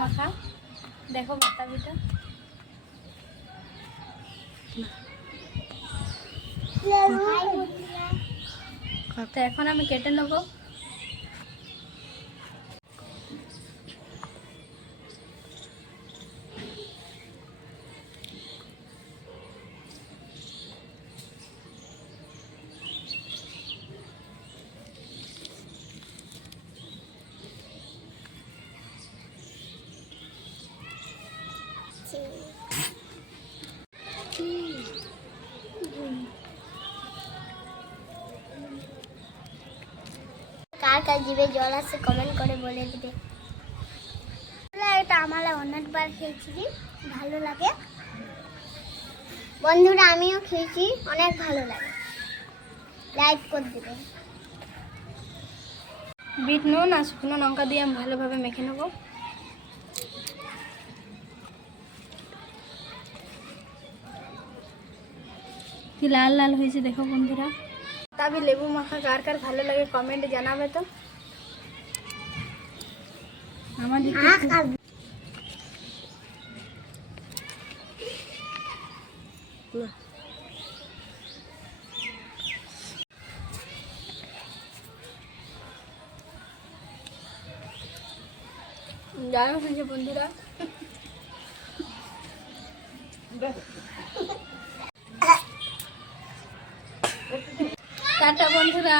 মাখা। দেখো বাতাবিটা। তো এখন আমি কেটে নেবো। কার কার জিভে জল আছে কমেন্ট করে বলে দিবে। এটা আমার অনেকবার খেয়েছি, ভালো লাগে বন্ধুরা, আমিও খেয়েছি, অনেক ভালো লাগে। লাইক করে দিবে। বিট নুন আর শুকনো লঙ্কা দিয়ে আমি ভালোভাবে মেখে নেবো। কি লাল লাল হয়েছে দেখো বন্ধুরা। তবে লেবু মাখা কার কার ভালো লাগে কমেন্টে জানাবে তো। আমাদের দারুণ হয়েছে বন্ধুরা। টাটা বন্ধুরা।